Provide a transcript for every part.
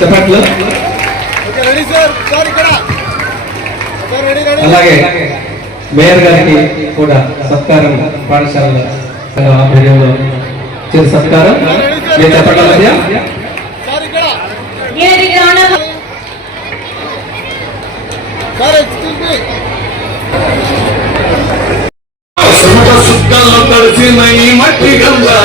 చెప్పట్లు అలాగే మేయర్ గారికి కూడా సత్కారం పాఠశాల ఆధ్వర్యంలో చిరు సత్కారం చెప్పట్ల మధ్య మట్టి గంగా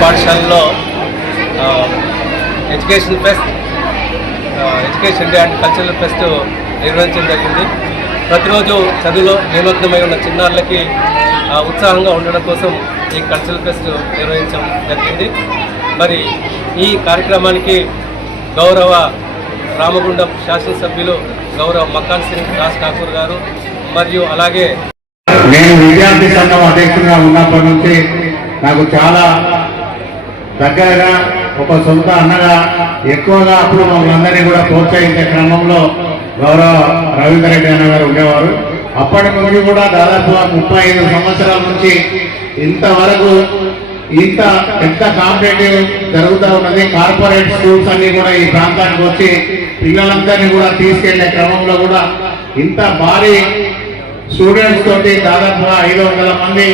పాఠశాలలో education pest, education day and cultural fest నిర్వహించడం జరిగింది. ప్రతిరోజు చదువులో నిమగ్నమై ఉన్న చిన్నారులకి ఉత్సాహంగా ఉండడం కోసం ఈ కల్చరల్ ఫెస్ట్ నిర్వహించడం జరిగింది. మరి ఈ కార్యక్రమానికి గౌరవ రామగుండం శాసనసభ్యులు గౌరవ మకాన్ సింగ్ దాస్ ఠాకూర్ గారు మరియు అలాగే నేను విద్యార్థి సంఘం అధ్యక్షుడిగా ఉన్నప్పటి నుంచి నాకు చాలా దగ్గరగా ఒక సొంత అన్నగా ఎక్కువగా అప్పుడు మమ్మల్ని కూడా ప్రోత్సహించే క్రమంలో గౌరవ రవీందర్ రెడ్డి అన్న గారు ఉండేవారు. అప్పటి నుండి కూడా దాదాపు 35 సంవత్సరాల నుంచి ఇంతవరకు ఇంత పెద్ద కాంపిటేటివ్ జరుగుతూ ఉన్నది. కార్పొరేట్ స్కూల్స్ అన్ని కూడా ఈ ప్రాంతానికి వచ్చి పిల్లలందరినీ కూడా తీసుకెళ్లే క్రమంలో కూడా ఇంత భారీ స్టూడెంట్స్ తోటి దాదాపుగా 500 మంది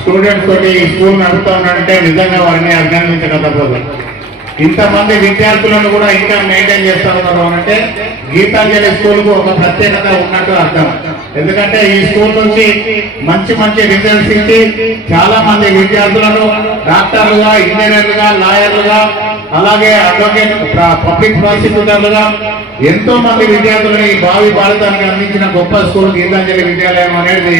స్టూడెంట్స్ తోటి ఈ స్కూల్ నడుపుతా ఉన్నారంటే నిజంగా వారిని అభినందించకపోతే ఇంతమంది విద్యార్థులను కూడా ఇంకా మెయింటైన్ చేస్తా ఉన్నారు అంటే గీతాంజలి స్కూల్ కు ఒక ప్రత్యేకత ఉన్నట్టు అర్థం. ఎందుకంటే ఈ స్కూల్ నుంచి మంచి మంచి రిజల్ట్స్ ఇచ్చి చాలా మంది విద్యార్థులను డాక్టర్లుగా, ఇంజనీర్లుగా, లాయర్లుగా, అలాగే అడ్వకేట్, పబ్లిక్ ప్రాసిక్యూటర్లుగా ఎంతో మంది విద్యార్థులను ఈ భావి భారతానికి అందించిన గొప్ప స్కూల్ గీతాంజలి విద్యాలయం అనేది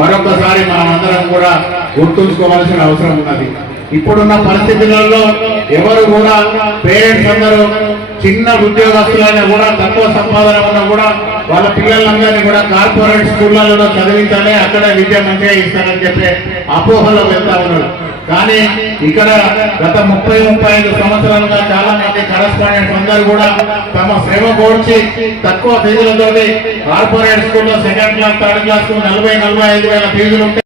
మరొకసారి మనమందరం కూడా గుర్తుంచుకోవాల్సిన అవసరం ఉన్నది. ఇప్పుడున్న పరిస్థితులలో ఎవరు కూడా పేరెంట్స్ అందరూ చిన్న ఉద్యోగస్తులైనా కూడా తక్కువ సంపాదన ఉన్నా కూడా వాళ్ళ పిల్లలందరినీ కూడా కార్పొరేట్ స్కూళ్లలో చదివించాలి, అక్కడ విద్య మంచిగా ఇస్తారని చెప్పి అపోహలో వెళ్తా ఉన్నారు. కానీ ఇక్కడ గత 30-35 సంవత్సరాలుగా చాలా మంది కరెస్పాండెంట్స్ అందరూ కూడా తమ శ్రమ కోర్చి తక్కువ ఫీజులతో కార్పొరేట్ స్కూల్లో సెకండ్ క్లాస్, థర్డ్ క్లాస్ 40-45 వేల ఫీజులు